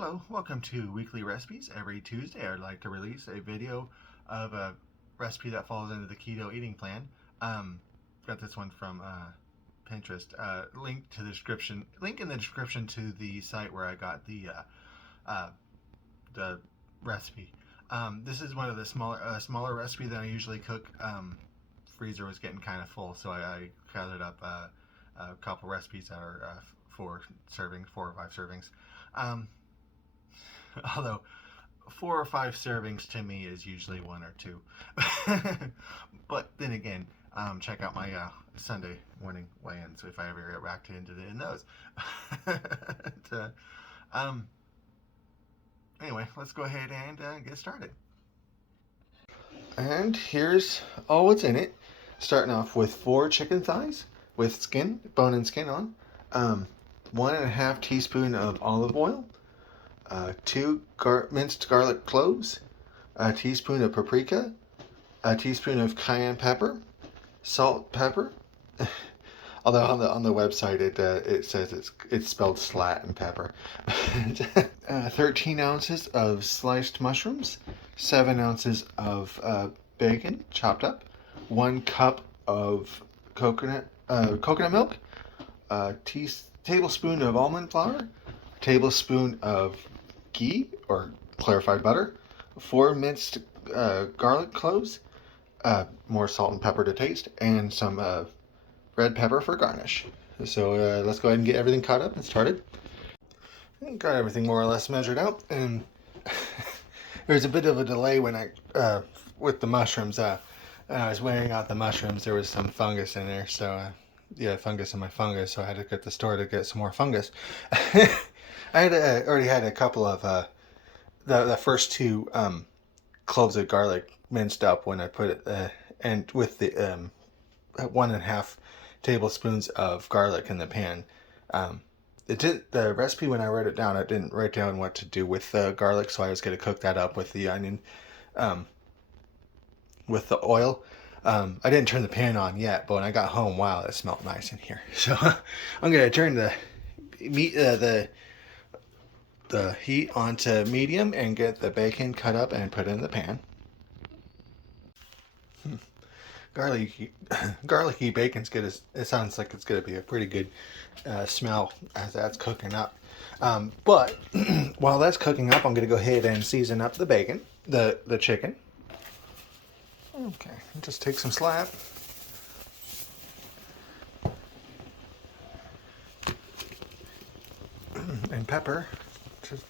Hello, welcome to Weekly Recipes. Every Tuesday I'd like to release a video of a recipe that falls into the keto eating plan. Got this one from Pinterest. Link in the description to the site where I got the recipe. This is one of the smaller recipe that I usually cook. Freezer was getting kind of full, so I gathered up a couple recipes that are 4 or 5 servings. Although 4 or 5 servings to me is usually 1 or 2. But then again, check out my Sunday morning weigh-ins if I ever get back into those. Anyway, let's go ahead and get started. And here's all what's in it. Starting off with 4 chicken thighs with bone and skin on. 1.5 teaspoon of olive oil. 2 minced garlic cloves, a teaspoon of paprika, a teaspoon of cayenne pepper, salt, pepper. Although on the website it says it's spelled slat and pepper. 13 ounces of sliced mushrooms, 7 ounces of bacon chopped up, 1 cup of coconut milk, a tablespoon of almond flour, a tablespoon of ghee or clarified butter, 4 minced garlic cloves, more salt and pepper to taste, and some red pepper for garnish. So let's go ahead and get everything cut up and started. Got everything more or less measured out, and there's a bit of a delay when I with the mushrooms. When I was weighing out the mushrooms, there was some fungus in there, so fungus in my fungus, so I had to go to the store to get some more fungus. I had already had a couple of the first 2 cloves of garlic minced up when I put it, and with the 1.5 tablespoons of garlic in the pan. The recipe, when I wrote it down, I didn't write down what to do with the garlic, so I was going to cook that up with the onion, with the oil. I didn't turn the pan on yet, but when I got home, wow, it smelled nice in here. So I'm going to turn the heat onto medium and get the bacon cut up and put in the pan. Garlicky bacon's good. It sounds like it's going to be a pretty good smell as that's cooking up. But while that's cooking up, I'm going to go ahead and season up the bacon, the chicken. Okay, just take some slab. And pepper,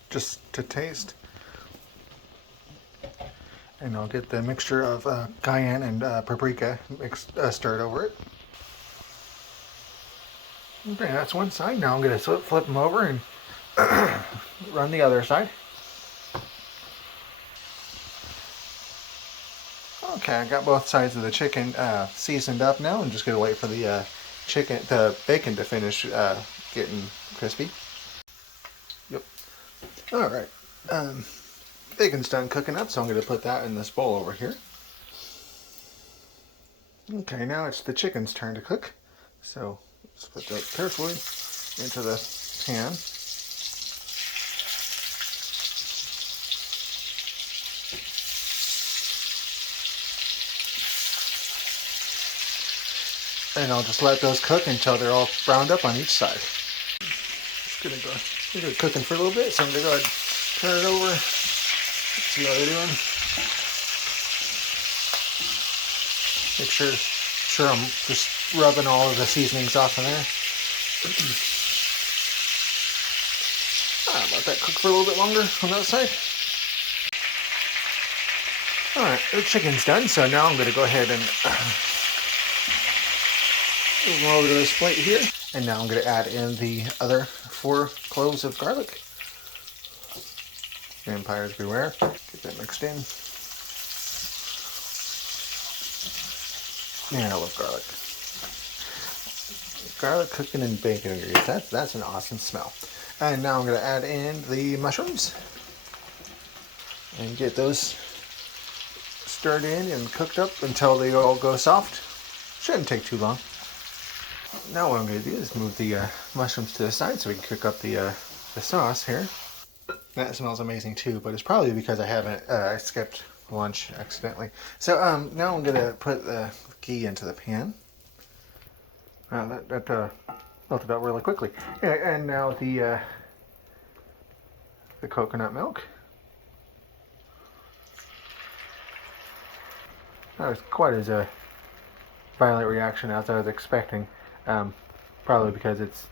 just to taste. And I'll get the mixture of cayenne and paprika stirred over it. Okay, that's one side. Now I'm going to flip them over and run the other side. Okay, I got both sides of the chicken seasoned up now. I'm just going to wait for the bacon to finish getting crispy. Yep. All right. Bacon's done cooking up, so I'm going to put that in this bowl over here. Okay, now it's the chicken's turn to cook. So let's put that carefully into the pan. And I'll just let those cook until they're all browned up on each side. It's going to go cooking for a little bit, so I'm going to go ahead and turn it over. See how they're doing. Make sure I'm just rubbing all of the seasonings off in there. Let that cook for a little bit longer on that side. Alright, the chicken's done, so now I'm going to go ahead and move them over to this plate here. And now I'm going to add in the other 4 cloves of garlic. Vampires beware. Get that mixed in. Man, I love garlic. Garlic cooking in bacon grease. That's an awesome smell. And now I'm going to add in the mushrooms. And get those stirred in and cooked up until they all go soft. Shouldn't take too long. Now what I'm going to do is move the mushrooms to the side so we can cook up the sauce here. That smells amazing too, but it's probably because I haven't, I skipped lunch accidentally. So now I'm gonna put the ghee into the pan. That melted out really quickly. Yeah, and now the coconut milk. That was quite as a violent reaction as I was expecting. Probably because it's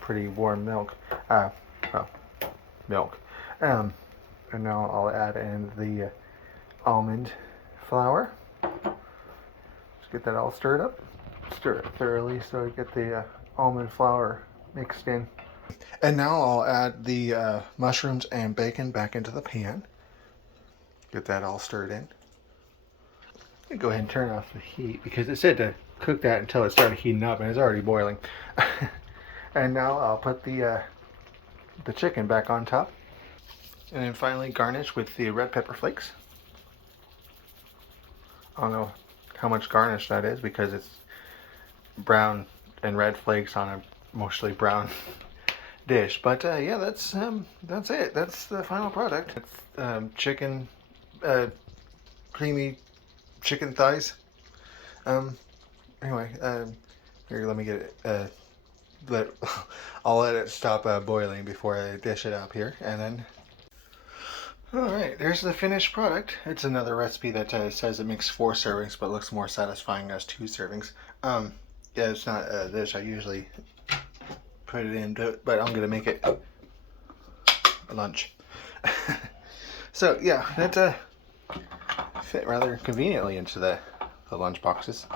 pretty warm milk. Well, milk. And now I'll add in the almond flour. Just get that all stirred up. Stir it thoroughly so I get the almond flour mixed in. And now I'll add the mushrooms and bacon back into the pan. Get that all stirred in. Go ahead and turn off the heat because it said to cook that until it started heating up, and it's already boiling. And now I'll put the chicken back on top, and then finally garnish with the red pepper flakes. I don't know how much garnish that is because it's brown and red flakes on a mostly brown dish. But yeah, that's it. That's the final product. It's chicken, creamy chicken thighs. Anyway, here, let me get it. I'll let it stop boiling before I dish it up here, and then. Alright, there's the finished product. It's another recipe that says it makes 4 servings, but looks more satisfying as 2 servings. Yeah, it's not a dish I usually put it in, but I'm gonna make it a lunch. So yeah, that fit rather conveniently into the lunch boxes,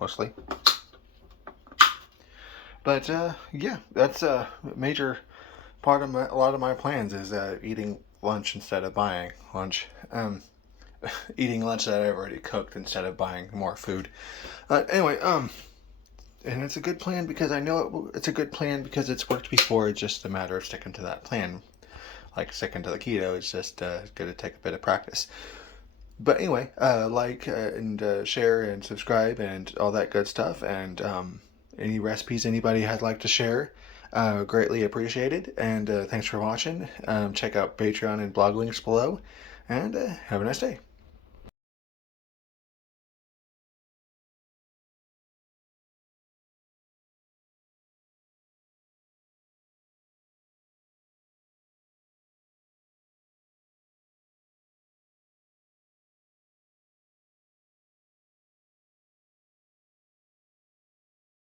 mostly. But yeah, that's a major part of a lot of my plans is eating lunch instead of buying lunch. Eating lunch that I've already cooked instead of buying more food. Anyway, and it's a good plan because I know it's a good plan because it's worked before. It's just a matter of sticking to that plan. Like sticking to the keto, it's just going to take a bit of practice. But anyway, like and share and subscribe and all that good stuff. And any recipes anybody had like to share, greatly appreciated. And thanks for watching. Check out Patreon and blog links below. And have a nice day.